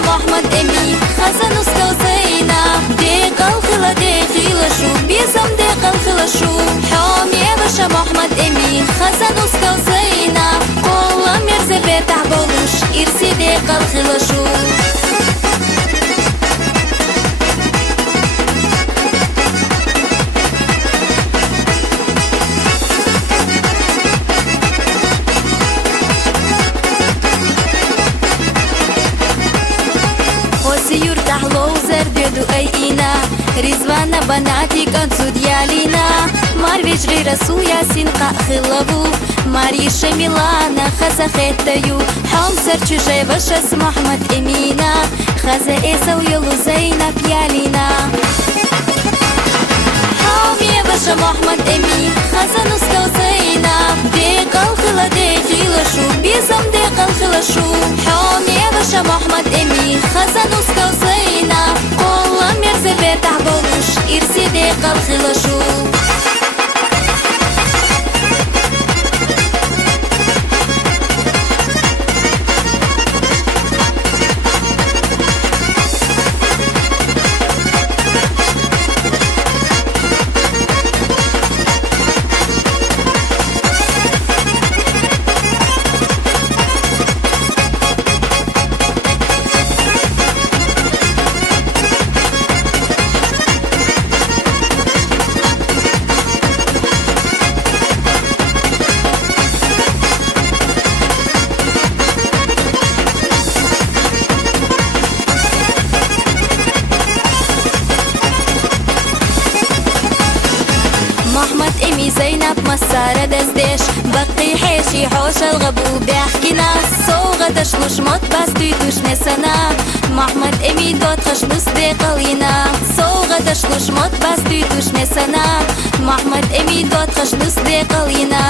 محمد امي خزن استوزينا ديق الخلا ديقيل شو بيزم ديق الخلا شو حامي باشا محمد امي خزن استوزينا قولا مرزي بيتح بولوش إرسي ديق الخلا شو يرتاح لوزر ديدو اينا رزوانا بناتي كان سوديالينا مارفيج غير رسو ياسين قاخلبو ماريشا ميلانا خزا خيتايو حوم سر چوجي بشس محمد امينا خزا ايسا ويلو زينا بيالينا حوم يا باشا محمد امي خزا نسكو زينا ديق الخلا ديقيل شو بيزم ديق الخلا شو حوم يا باشا محمد امي خزا نسكو زينا قولا مرزي بيتح بولوش إرسي ديق الخلا شو محمد امي زينب مسارة دزدش بقي حيشي حوش الغبو بيحكينا صوغة دشلوش مط بس تيتوش نسنا محمد امي دوت خشلوس ديقلينا صوغة دشلوش مط بس تيتوش نسنا محمد امي دوت خشلوس ديقلينا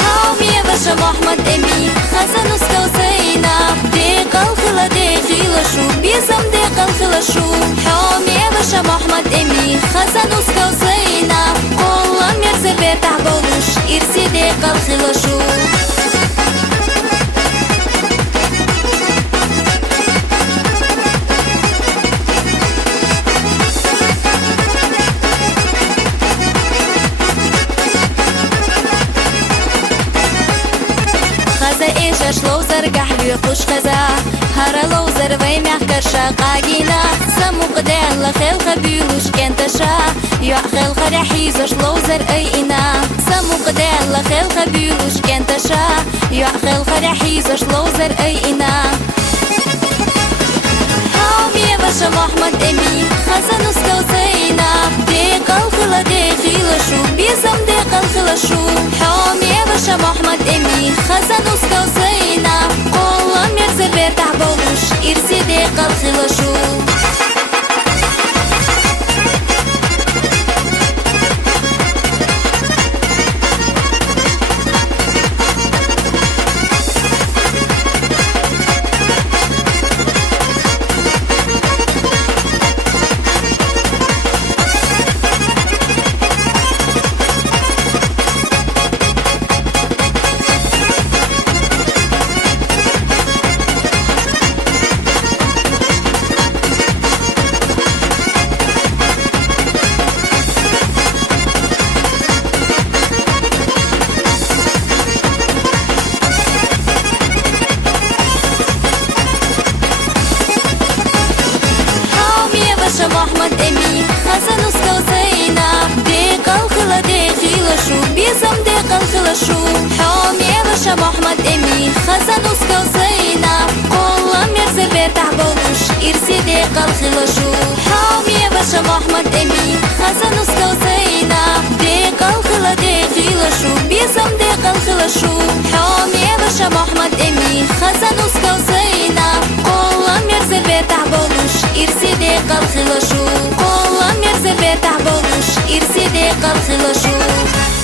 حامي باشا محمد امي خزن استوزينا ديق الخلا ديقيل شو بيزم ديق الخلا شو حامي باشا محمد امي خزن استوزينا قولا مرزي بيتح بولوش إرسي ديق الخلا شو خزا ايشا شلوزر قحلي خوش خزا هرا لوزر وي محكر شاقاقينا سمو قدال لخيل خبيلوش كنتشا يا خيل خريحيز شلوزر اينا سمو قدال لخيل خبيلوش كنتشا يا خيل خريحيز شلوزر اينا حامي باشا محمد امي خزا نسكو زينا ديق الخلا ديقيل شو بيزم ديق الخلا شو حامي باشا محمد امي خزا نسكو زينا قولا مرزي بيتح بولوش إرسي ديق الخلا شو محمد امي خزن استوزينا ديق الخلا ديقيل شو بيزم ديق الخلا شو حامي باشا محمد امي خزن استوزينا قولا مرزي بيتح بولوش إرسي ديق الخلا شو حامي باشا محمد امي خزن استوزينا ديق الخلا ديقيل شو بيزم ديق الخلا شو حامي باشا محمد امي خزن استوزينا قولا مرزي بيتح بولوش إرسي ديق الخلا شو قولا مرزي بيتح بولوش إرسي ديق الخلا شو